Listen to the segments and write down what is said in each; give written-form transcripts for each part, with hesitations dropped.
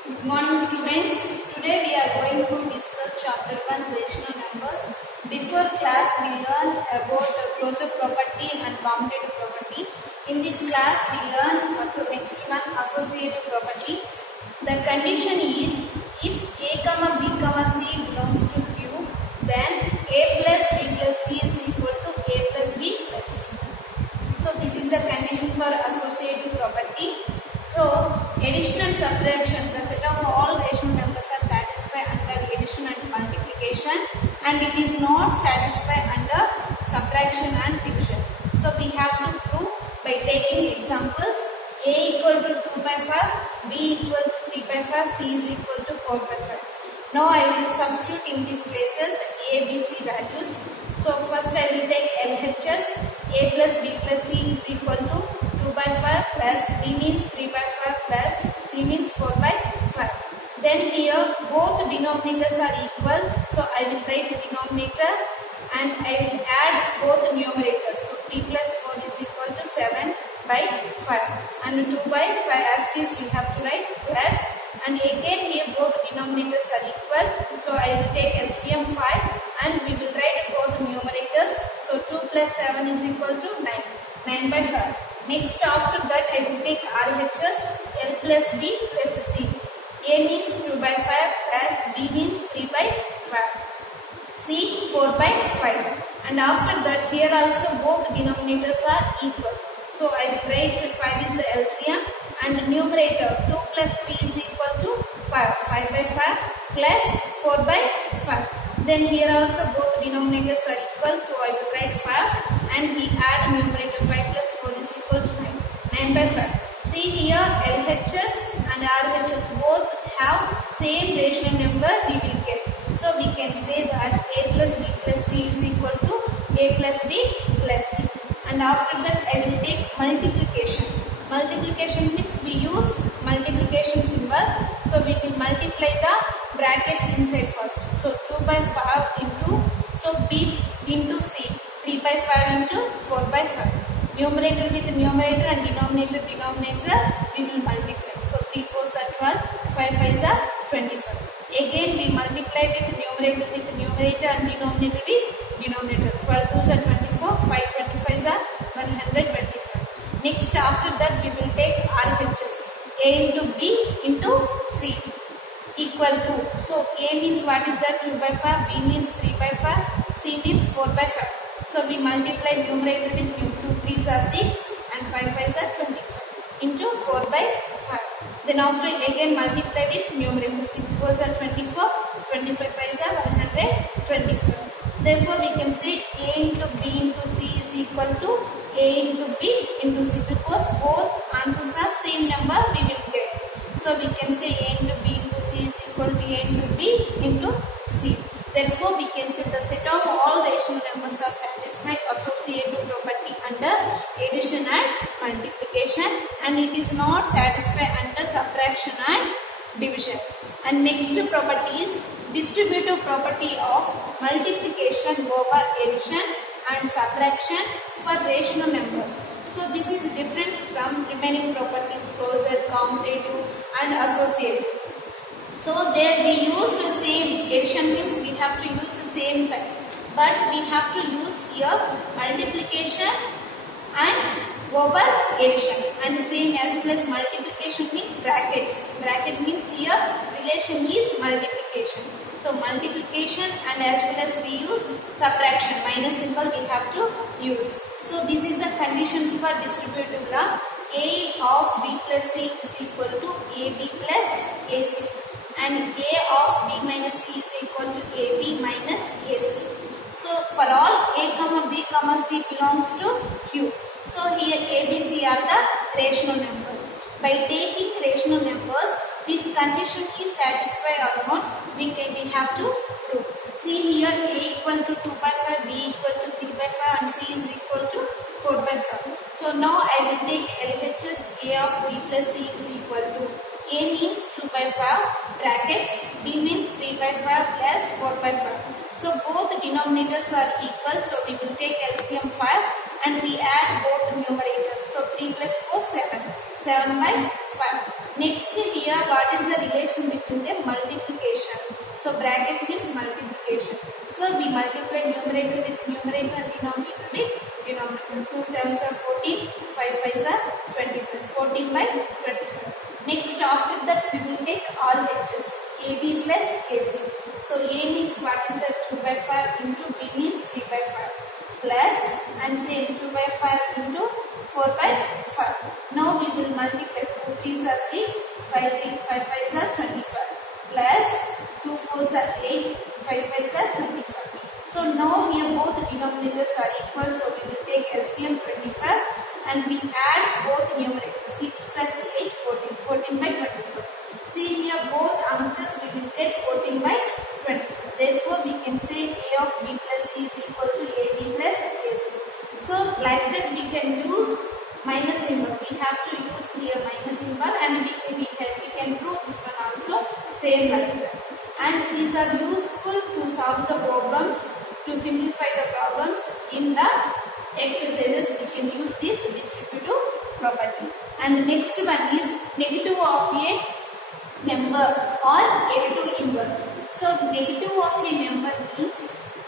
Good morning students. Today we are going to discuss chapter 1 rational numbers. Before class we learn about closure property and commutative property. In this class we learn next one associative property. The condition is if a comma b comma c belongs to Q, then a plus b plus c is equal to a plus b plus c. So this is the condition for associative property. So addition and subtraction, the set of all rational numbers are satisfied under addition and multiplication, and it is not satisfied under subtraction and division. So we have to prove by taking examples. A equal to 2 by 5, b equal to 3 by 5, c is equal to 4 by 5. Now I will substitute in these places a, b, c values. So first I will take LHS. A plus b plus c is equal to 2 by 5 plus b means 3 by 5 plus c means 4 by 5. Then here both denominators are equal. So I will write the denominator and I will add both numerators. So 3 plus 4 is equal to 7 by 5. And 2 by 5 as it is we have to write plus. And again here both denominators are equal. So I will take LCM 5 and we will write both numerators. So 2 plus 7 is equal to 9. 9 by 5. Next after that I will take RHS. L plus B plus C. A means 2 by 5 plus B means 3 by 5. C 4 by 5. And after that here also both denominators are equal. So I will write 5 is the LCM and the numerator 2 plus 3 is equal to 5. 5 by 5 plus 4 by 5. Then here also both denominators are equal. So I will write 5 and we add numerator 5 plus 4 is equal to 9. 9 by 5. See here LHS and RHS both have same rational number we will get. So we can say that a plus b plus c is equal to a plus b plus c. And after that I will take multiplication. Multiplication means we use multiplication symbol. So we will multiply the brackets inside first. So 2 by 5 into, so b into c. 3 by 5 into 4 by 5. Numerator with numerator and denominator we will multiply. So 3 4s are 12, 5 5s are 25. Again we multiply with numerator and denominator with denominator. 12 2s are 24, 5 25s are 125. Next after that we will take RHS. A into B into C equal to. So A means what is that? 2 by 5, B means 3 by 5, C means 4 by 5. So we multiply numerator with 2 3s are 6 and 5 5s are 25 into 4 by 5. Then after again multiply with numerator. 6 4s are 24, 25 5s are 125. Therefore we can say A into B into C is equal to A into B into C, because both answers are same number we will get. So we can say A into B into C is equal to A into B into C. Therefore we can say the set of all rational numbers are satisfied associative property under addition and multiplication, and it is not satisfied under subtraction and division. And next property is distributive property of multiplication over addition and subtraction for rational numbers. So this is different from remaining properties closure, commutative and associative. So there we use the same. Addition means we have to use the same sign, but we have to use here multiplication and over addition, and same as well as multiplication means brackets. Bracket means here relation is multiplication. So multiplication and as well as we use subtraction, minus symbol we have to use. So this is the conditions for distributive law. A of b plus c is equal to ab plus ac, and a of b minus c is equal to ab minus ac. So for all a comma b comma c belongs to Q. So here a b c are the rational numbers. By taking rational numbers, this condition is satisfied or not, we have to prove. See here a equal to 2 by 5, b equal to 3 by 5 and c is equal to 4 by 5. So now I will take LHS. A of b plus c is equal to a means 2 by 5 bracket, b means 3 by 5 plus 4 by 5. So both denominators are equal. So we will take LCM 5 and we add both numerators. So 3 plus 4 7. 7 by 5. Next here, what is the relation between the multiplication? So bracket means multiplication. So we multiply numerator with numerator and denominator with denominator. 2 sevens are 14, 5 fives are 25. 14 by 25. Next, after that we will take all edges. AB plus AC. So A means what is the 2 by 5 into B means 3 by 5 plus and same 2 by 5 into 4 by 5. Now we will multiply 2 3s are 6, 5 5s are 25 plus 2 4s are 8, 5 5s are 25. So now here both denominators are equal, so we will take LCM 25 and we add both numerators 6 plus 8 14, 14 by 24. See here both answers we will get 14 by 24. Therefore we can say A of B plus C is equal to AB plus AC. So like that we can use minus symbol. We have to use here minus symbol and we can prove this one also same like that. And these are useful to solve the problems, to simplify the problems in the exercises. We can use this distributive property. And next one is negative of a number or additive inverse. So negative of a number means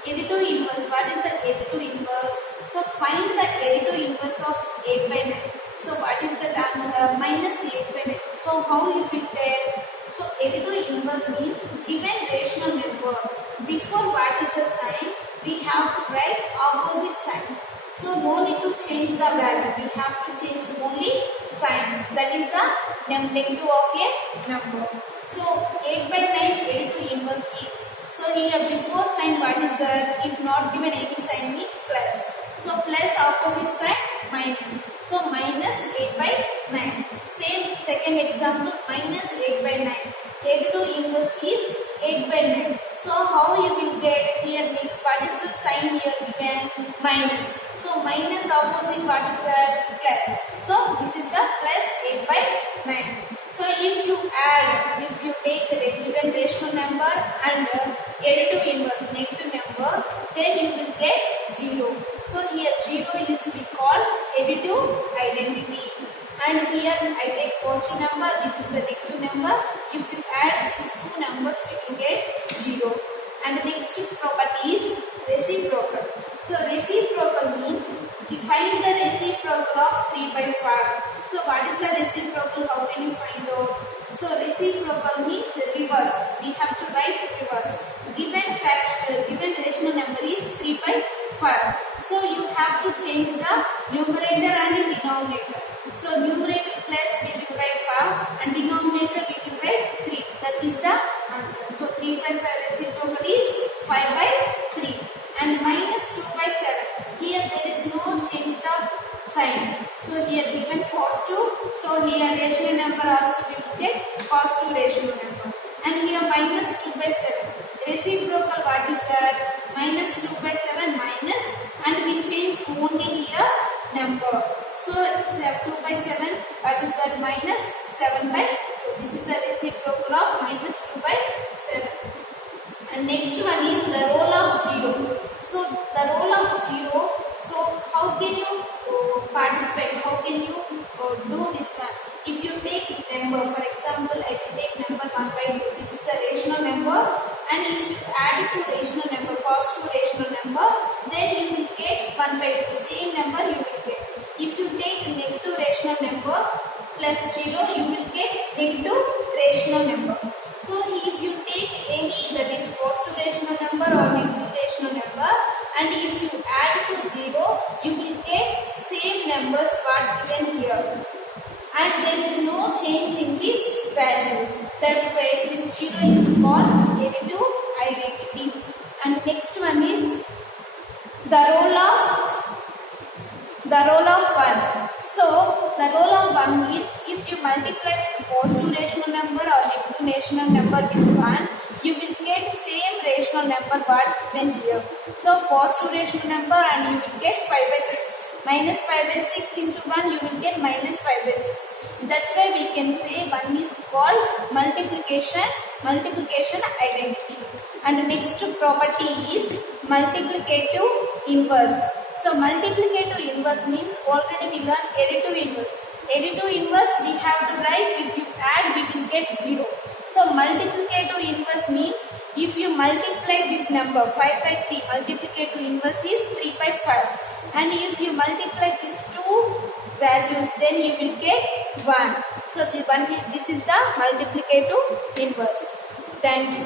additive inverse. What is the additive inverse? So find the additive inverse of 8 by 9. So what is the answer? Minus 8 by 9. So how you will get? So additive inverse means given rational number, before what is the sign, we have to write opposite sign. So no need to change the value, we have to change only sign. That is the negative of a number. So 8 by 9 additive inverse is, so here before sign what is that? If not given any sign means plus. So plus opposite sign minus. So minus 8 by 9. Same second example, minus 8 by 9. Additive inverse is 8 by 9. So how you will get here? What is the sign here given? Minus. So minus opposite what is that? Plus. So this is the plus 8 by 9. So if you add, if you take the given rational number and additive inverse negative number, then you will get 0. So here 0 is we call additive identity. And here I take positive number, this is the negative number. If you add these two numbers, we will get 0. And the next property is reciprocal. So reciprocal means we find the reciprocal of 3 by 5. So what is the reciprocal? How can you find out? So reciprocal means reverse. We have to write reverse. Given rational number is 3 by 5. So you have to change the numerator and denominator. So numerator plus we will write 5 and denominator we will write 3. That is the answer. So 3 by 5 reciprocal is 5 by 3 and minus 2 by 7. Here there is no change the sign. So here given positive. So here rational number also we will get positive rational number. And here minus 2 by 7. Reciprocal what is that? Minus 2 by 7 minus and we change only here number. So 2 by 7 what is that? Minus 7 by 2. This is the reciprocal of minus 2 by 7. And next one is the role of 0. So the role of 0. So how can you participate? How can you do this one? If you take number, for example, I can take number 1 by 2. This is the rational number, and if you add it to rational number, positive rational number, then you will get 1 by 2. Same number you will get. If you take negative rational number plus 0, you will get negative rational number. So if you take any, that is positive rational number or negative rational number, and if you add to 0, you will get same numbers what given here. And there is no change in these values. That's why this 0 is called additive identity. And next one is the role of 1. So the role of 1 means if you multiply with positive rational number or negative rational number with 1, you will get same rational number what given here. So positive rational number and you will get 5 by 6. Minus 5 by 6 into 1 you will get minus 5 by 6. That's why we can say 1 is called multiplication identity. And the next property is multiplicative inverse. So multiplicative inverse means already we learned additive inverse. additive inverse we have to write, if you add we will get 0. So multiplicative inverse means if you multiply this number 5 by 3, multiplicative inverse is 3 by 5. And if you multiply these two values, then you will get 1. So this is the multiplicative inverse. Thank you.